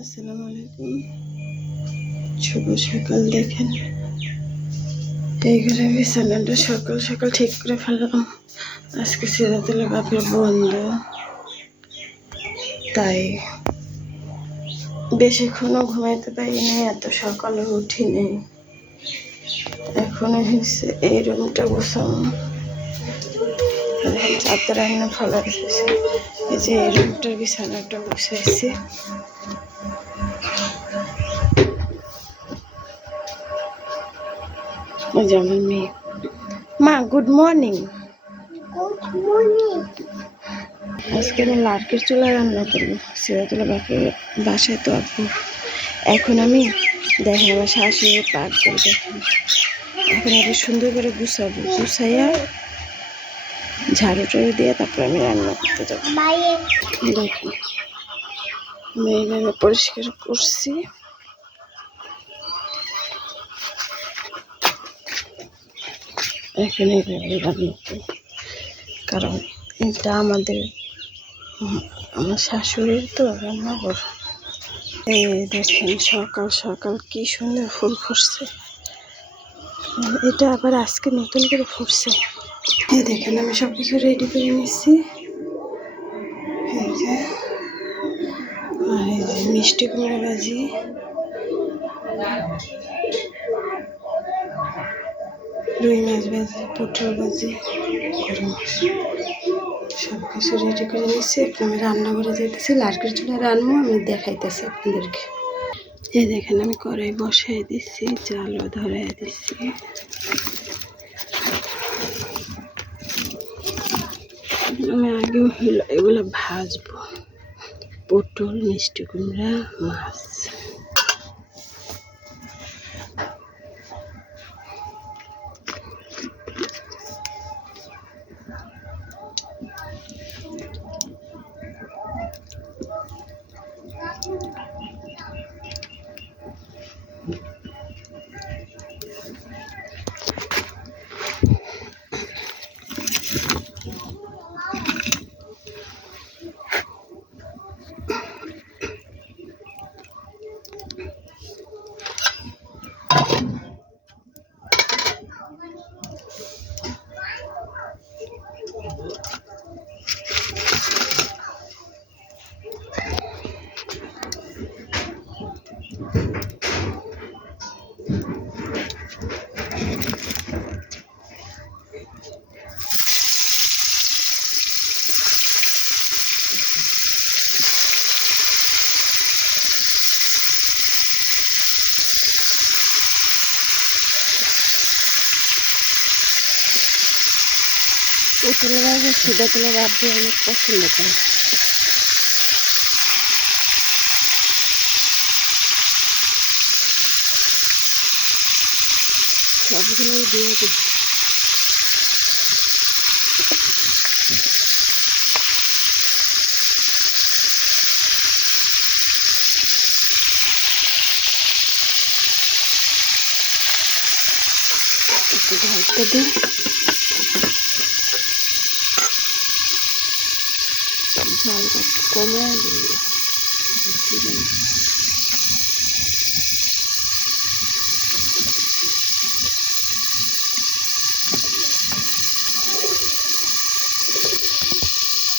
আসসালামু আলাইকুম। শুভ সকাল। দেখেন এই ঘরে বিছানাটা সকাল সকাল ঠিক করে ফেললাম। আজকে সিরাতুল বাপের বন্ধ, তাই বেশিক্ষণও ঘুমাইতে পারিনি, এত সকালে উঠি নেই। এখন হচ্ছে এই রুমটা গোছানো, চাদর রান্না ফেলা দিয়েছে। এই যে এই রুমটার বিছানাটা গুছাইছি। ওই যে আমার মেয়ে। মা গুড মর্নিং। আজকে আমি লার্কির চুলা রান্না করবো সিরাতুল বাপের বাসায় তো আপু। এখন আমি দেখেন আমার শাশুড়ি পাক করে দেখেন। এখন আরো সুন্দর করে গুছাবো, গুছাইয়া ঝাড়ু টাড়ু দিয়ে তারপর আমি রান্না করতে যাবো। দেখেন আমি এইভাবে পরিষ্কার করছি। এখন এইভাবে রান্না করবো, কারণ এটা আমার শাশুড়ির তো রান্নাঘর। এই দেখেন সকাল সকাল কি সুন্দর ফুল ফুটছে। এটা আবার আজকে নতুন করে ফুটছে। এই দেখেন আমি সব কিছু রেডি করে নিচ্ছি। এই যে আর এই যে মিষ্টি কুমড়া ভাজি, রুই মাছ ভাজি, পটল ভাজি, গরম সব কিছু রেডি করে নিচ্ছি। এখন আমি রান্নাঘরে যেতেছি, লার্কির চুলা রান্না আমি দেখাইতেছি আপনাদেরকে। এই দেখেন আমি কড়াই বসাই দিচ্ছি, চালও ধরাই দিচ্ছি। আমি আগে এগুলো ভাজবো, পটল, মিষ্টি কুমড়া, মাছ। পটলের ভাজি সিরাতুল বাপু অনেক পছন্দ করে। সবগুলোই দিয়ে দিচ্ছি। একটু ঢালতে দিই, ঝালটা একটু কমায় দিই।